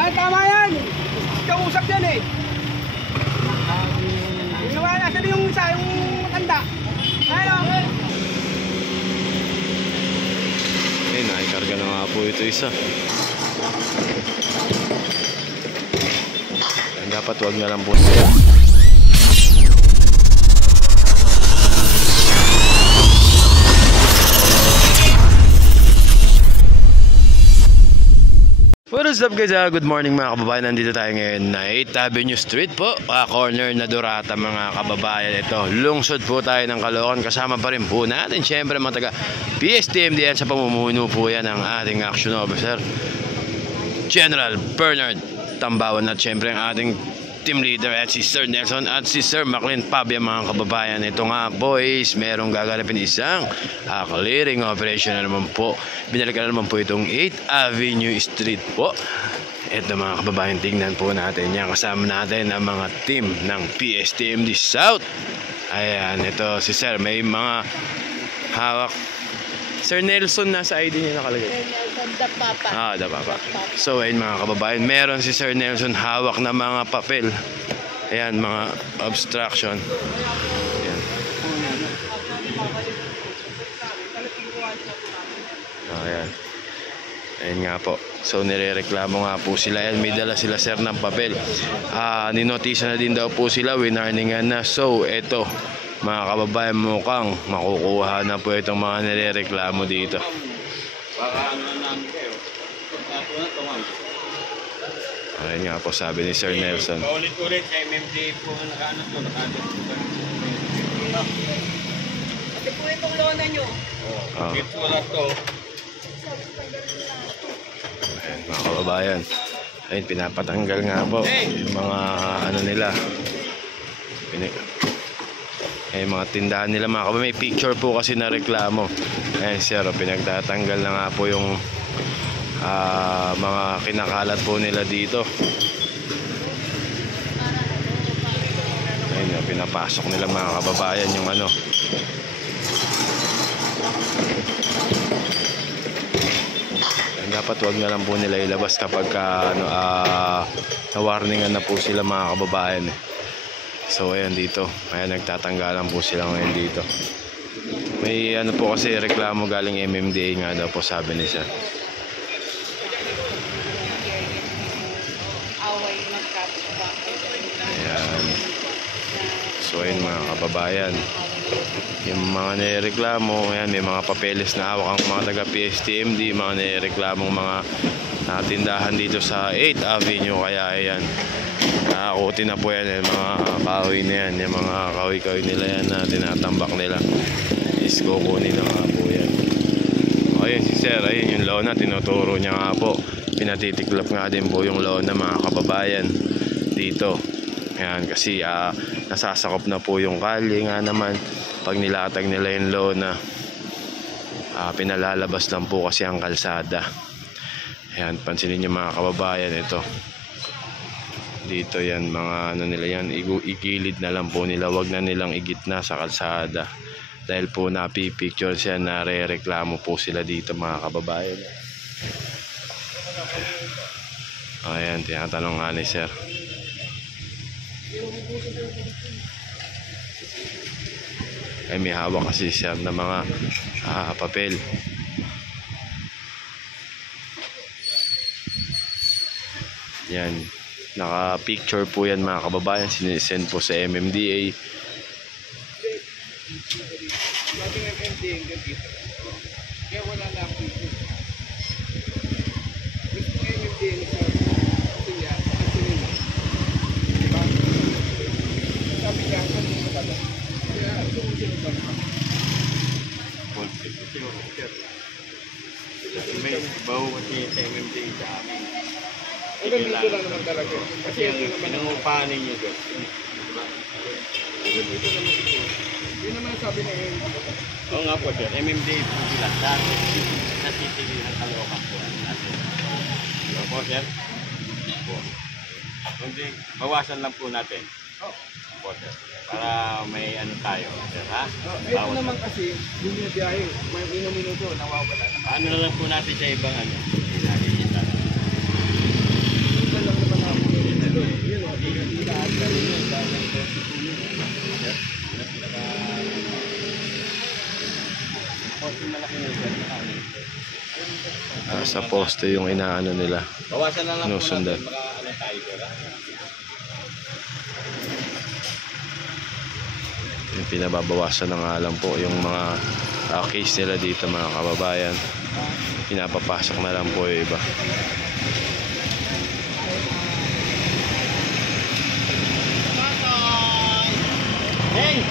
Ay, tama yan. Kausap yan eh. Yung nawala, sabi yung isa, yung matanda. Ano? Eh, naikarga na nga po ito isa. Dapat wag na lang po siya. What is up guys? Good morning mga kababayan. Nandito tayo ngayon na 8th Avenue Street po, corner na Durata mga kababayan. Ito, lungsod po tayo ng Caloocan. Kasama pa rin po natin syempre mga taga PSTMD sa pamumuno po yan ng ating Action Officer General Bernard Tambawan at syempre ang ating team leader at si Sir Nelson at si Sir Maclean Pabia mga kababayan. Ito nga boys, merong gaganapin isang clearing operation na naman po. Binalikan na naman po itong 8th Avenue Street po. Ito mga kababayan, tingnan po natin yan. Kasama natin ang mga team ng PSTMD South. Ayan, ito si Sir, may mga hawak. Sir Nelson, nasa ID niya nakalagay. Nelson, the Papa. The Papa. So ayun mga kababayan, meron si Sir Nelson hawak na mga papel. Ayan, mga obstruction. Ayan. Ayan. Ayan nga po. So nirereklamo nga po sila. Ayan, may dala sila sir ng papel. Ninotisa na din daw po sila, winarningan na. So eto mga kababayan, mukhang makukuha na po itong mga nirereklamo dito. Ayun nga po sabi ni Sir Nelson. Ulit-ulit sa MMD po nakaano to, Ate po itong lona nyo. Ito wala to. Ayun mga kababayan. Ayun, pinapatanggal nga po yung mga ano nila. Mga tindahan nila mga kababayan. May picture po kasi na reklamo. Ayun sir, pinagtatanggal na nga po yung mga kinakalat po nila dito. Ayun, pinapasok nila mga kababayan yung ano. Ayun, dapat wag na lang po nila ilabas kapag na-warningan na po sila mga kababayan. So ayan dito, ayan nagtatanggalan po sila ngayon dito. May ano po kasi reklamo galing MMDA nga daw po sabi ni sir. Ayan. So ayun mga kababayan, yung mga nireklamo, ayan may mga papeles na hawak ang mga taga PSTMD, mga nireklamong mga tindahan dito sa 8th Avenue. Kaya ayan, nakakuti na po yan, yung mga kahoy na yan, yung mga kahoy-kahoy nila yan na tinatambak nila is kukunin na nga po yan. Ayun si sir, ayun yung lona, tinuturo niya nga po, pinatitiklop nga din po yung lona mga kababayan dito. Ayan, kasi nasasakop na po yung kalye nga naman pag nilatag nila yung lona. Pinalalabas lang po kasi ang kalsada. Ayan, pansinin niyo mga kababayan, ito dito yan, mga ano nila yan, igilid na lang po nila, wag na nilang igitna sa kalsada dahil po napipicture siya na re-reklamo po sila dito mga kababayan. Ayan, tinatanong nga ni sir. Ay may hawak kasi siya na mga papel. Yan, naka-picture po yan mga kababayan, sinisend po sa MMDA. Kaya wala na ako ito. Gusto mo MMDA diba? Sabi niya, ano mo talaga? Kaya sumusunod ba naman? May baho kasi sa MMDA sa amin. Dito lang naman talaga. Kasi yung pinangupahan ninyo doon. Diba? Dito naman siguro. Yun naman sabi na yun. Oo nga po sir. MMDA po sila. Dati nasisili ng Caloocan po. Ano po sir? Po. Kundi bawasan lang po natin. Po sir. Para may ano tayo. Sir ha? Ito naman kasi yung biyahe. May minuto nawawala. Ano na lang po natin sa ibang ano. sa poste yung inaano nila. Bawasan na lang po Sinusundan. natin, baka ano tayo sir. Yung pinababawasan na nga lang po yung mga case nila dito mga kababayan. Pinapapasok na lang po yung iba. Hey!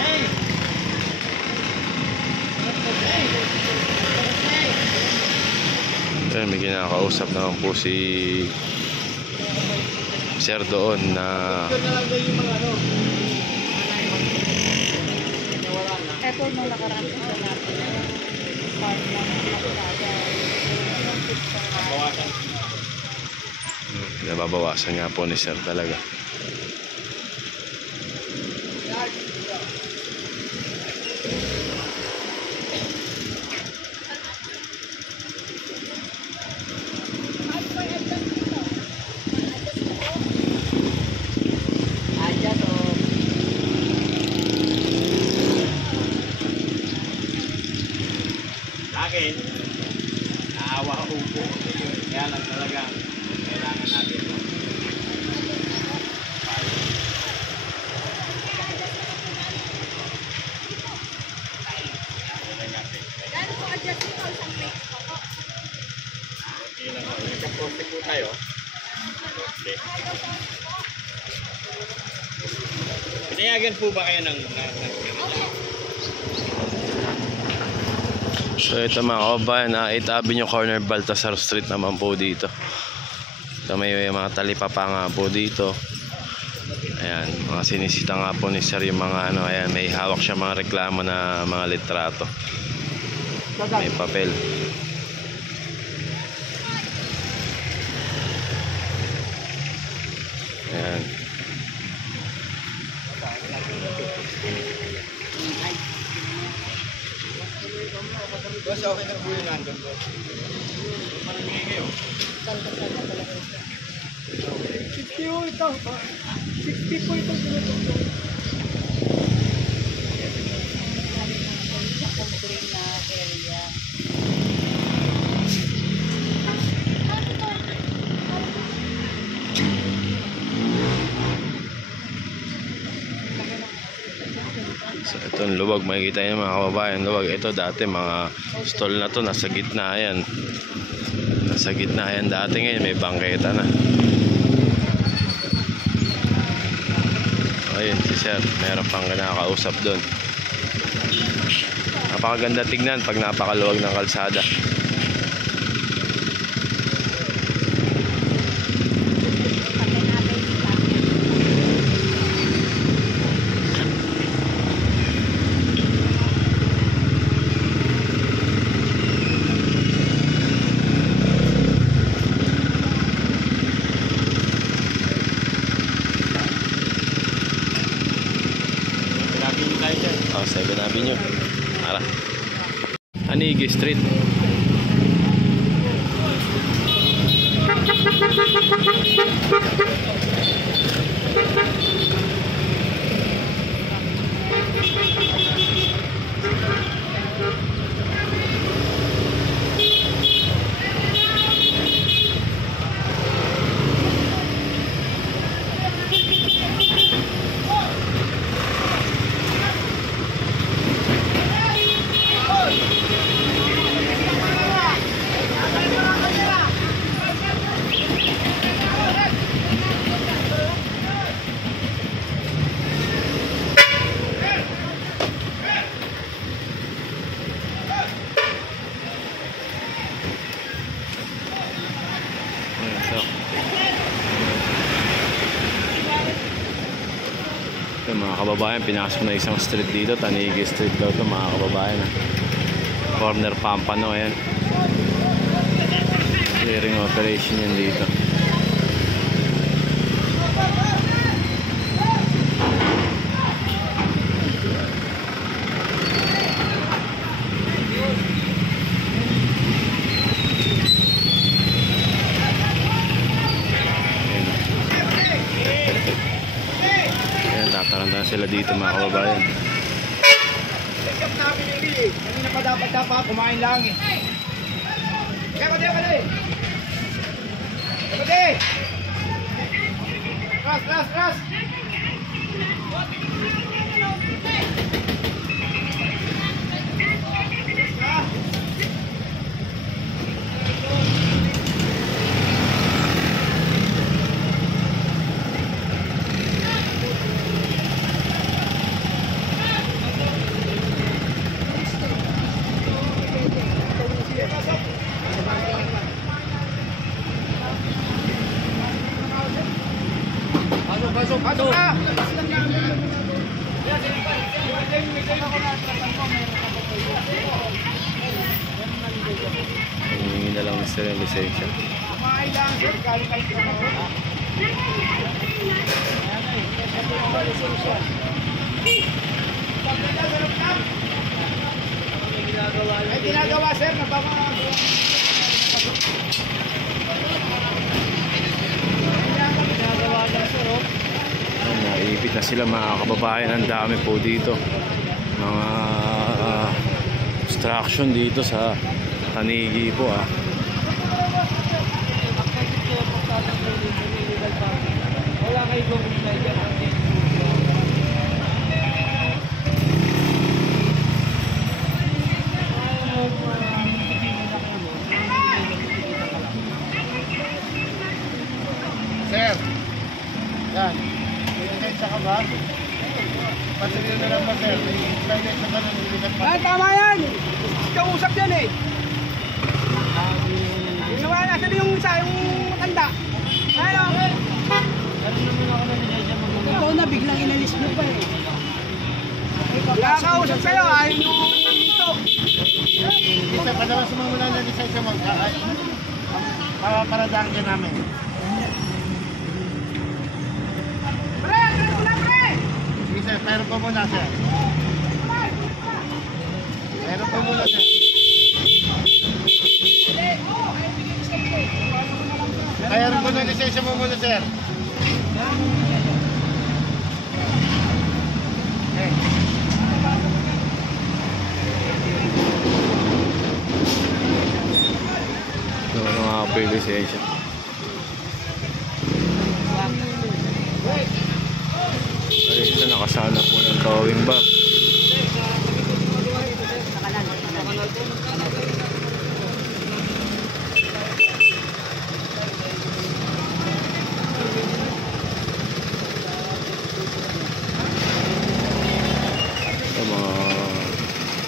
Hey! Ayun, may kinakausap naman po si Sir doon na Yun na lang daw yung mga ano. Ito nung nakaraan sa natin. Part ng nakasada. Bawasan. nababawasan nga po ni Sir talaga. Akin, naawa ko po. Kaya lang talaga, kailangan natin. Okay lang po. Nagka-poste po tayo. Okay. Pinayagan po ba kayo ng So ito mga kababayan, 8th Avenue corner Baltasar Street naman po dito. So may mga talipapa nga po dito. Ayan, mga sinisita nga po ni Sir yung mga ano, ayan, may hawak siya mga reklamo na mga litrato. May papel. Ayan. Boss, okay na po yung nandun, boss. Parang ngayon kayo. 60 po ito. 60 po ito. Complain na area. So itong luwag, makikita nyo mga kababayan, luwag. Ito dati mga stall na to, nasa gitna yan. Nasa gitna yan dati, ngayon may bangketa na. Ayun si Sir, meron pang kinakausap doon. Napakaganda tignan pag napakaluwag ng kalsada. Grabe nyo tayo dyan. 7 Avenue. Ara. Anigi Street. Ito mga kababayan, pinasok na isang street dito, Tanigi Street daw ito mga kababayan. Corner Pampano, ayan. Clearing operation yan dito. Tataranta sila dito mga kababayan. Check up namin yung hindi. Kanina pa dapat kumain lang eh. Hindi na lang Mr. yung lisensya. May ginagawa sir na baka Naipit na sila mga kababayan. Ang dami po dito. Mga obstruction dito sa Tanigi po wala kayo gumina dyan. Sir, yan. Pinigay ka ba? Pasilyo na lang ba, sir? Pinigay sa kanan, niligat pa. Tama yan! Kausap yan eh. Ginawa na, sabi yung isa, yung matanda. Ano? Ikaw na, biglang inalis mo pa eh. Kaya kausap sa'yo, ayaw nyo dito. Isa, padawa sa mga mula na lisensya mo, paradaan ka namin. Pre! Pre muna, pre! Sige sir, pero po muna sir. Pero po muna sir. Kaya rin po na lisensya mo muna sir. Ito nga po yung lisensya. Ay, ito nakasana po ng towing bag.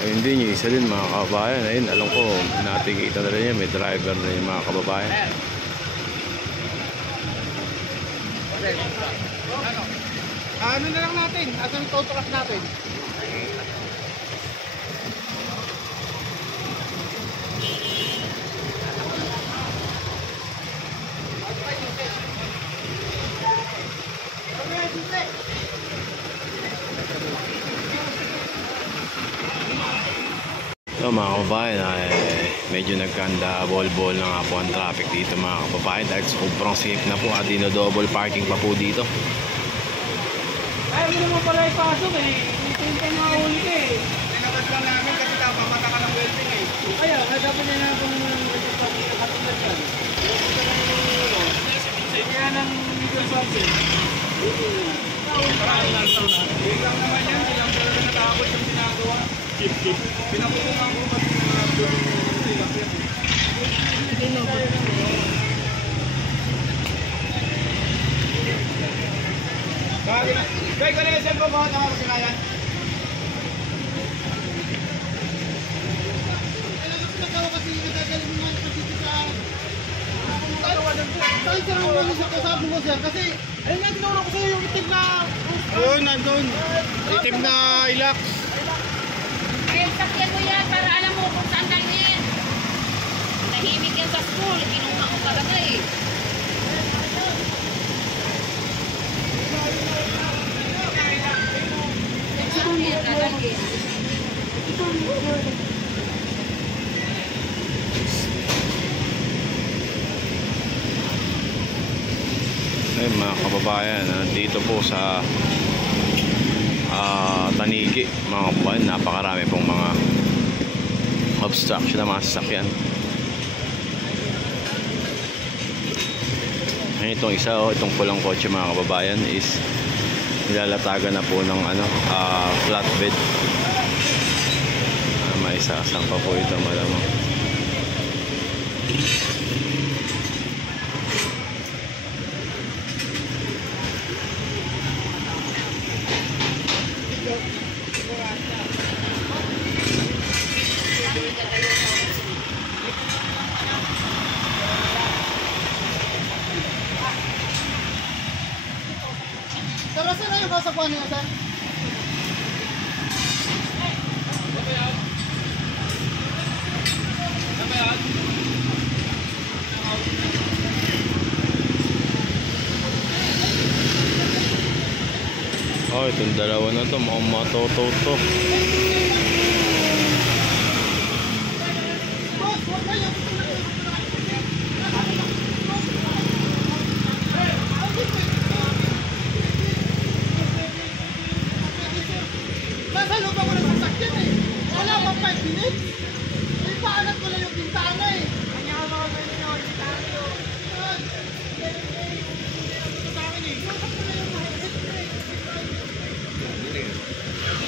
Ayun din yung isa din mga kababayan. Ayun, alam ko natikita na rin yan, may driver na yung mga kababayan. Ano na lang natin? Asan yung tow truck natin? So mga kababayan, medyo nagkanda bol-bol na nga po ang traffic dito mga kababayan dahil sobrang safe na po at dino-double parking pa po dito. Ayaw mo naman pala ipasok eh. Ito yung pangahuli ka eh. Tinabas lang namin kasi tapamata ka ng welding eh. Kaya, dapat na natin ng katulad yan. Kaya ng legal sources. Parang lang sa una. Ilang naman yan, ilang talaga natakot yung ginagawa. Keep. Pinapupungan ko pa yung mga ilang yan. Gaya ko na yung cellphone mo, tama ko yan. Kasi, ayun nga, tinuro ko sa'yo yung itim na... Ayun, nandun. Itim na ilak. Eh, sakyan mo yan para alam mo kung saan dalhin. Tahimik yan sa school. Kinuha ko talaga eh. Saan yan dadalhin? Ayun mga kababayan, dito po sa Tanigi mga kababayan, napakarami pong mga obstruction na mga sasakyan. itong isa, itong pulang kotse mga kababayan is nilalatagan na po ng flatbed. May sasang pa po ito malamang. Sir, na yung kasapuan niya, sir? Oh, itong dalawa na to, mukhang matoto to. Nasa loob ako ng sasakyan eh. Wala pang 5 minutes. Ipaanat ko lang yung bintana eh. Kanya ka mga ganyan yung bintana yun.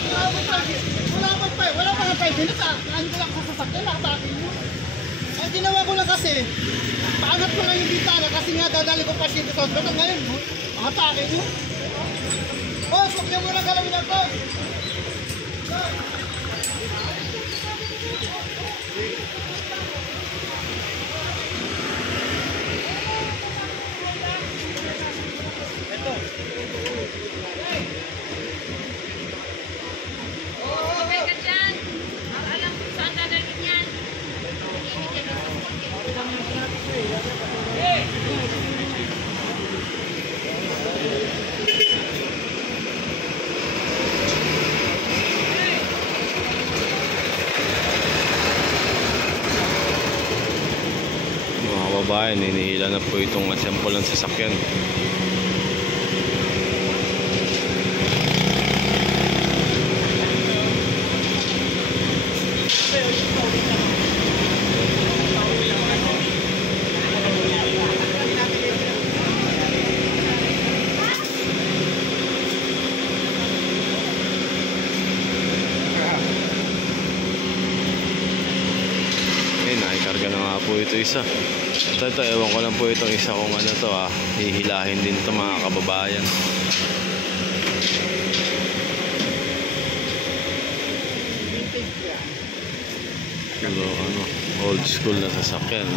Wala pang 5 minutes ah. Naan ko lang sa sasakyan, nakatakin mo. Ang ginawa ko lang kasi, paanat ko lang yung bintana kasi nga dadali ko pa siya sa hospital. Ngayon, makatakin mo. Boss, huwag niyo muna galawin ako. Sabay ka dyan. Para alam kung saan dadalhin yan. Mga kababayan, hinihila na po itong assemble ng sasakyan. Naikarga na nga po ito isa. Ito, ewan ko lang po itong isa kung ano to hihilahin din to mga kababayan. Pero old school na sasakyan.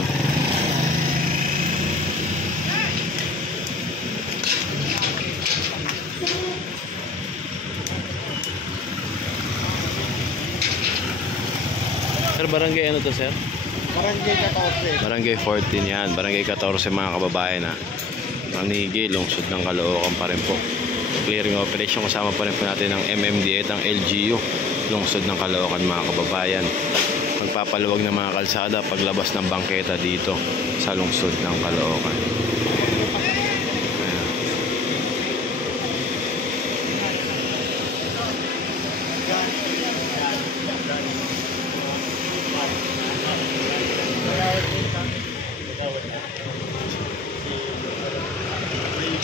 Sir, barangay ano to, sir? Barangay 14. Barangay 14 yan. Barangay 14 mga kababayan Manigi, lungsod ng Caloocan pa rin po. Clearing operation, kasama pa rin po natin ang MMDA at ang LGU, lungsod ng Caloocan mga kababayan. Magpapaluwag ng mga kalsada paglabas ng bangketa dito sa lungsod ng Caloocan.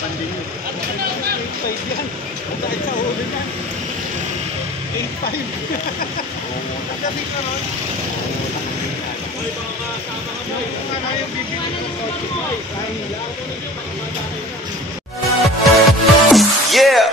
Pandemic. 8.5 yan. Dahil sa ulo yan. 8.5. Nagdating ka ron. Ay, baka kasama ka boy. Ano yung bibili ko kotse boy? Yeah!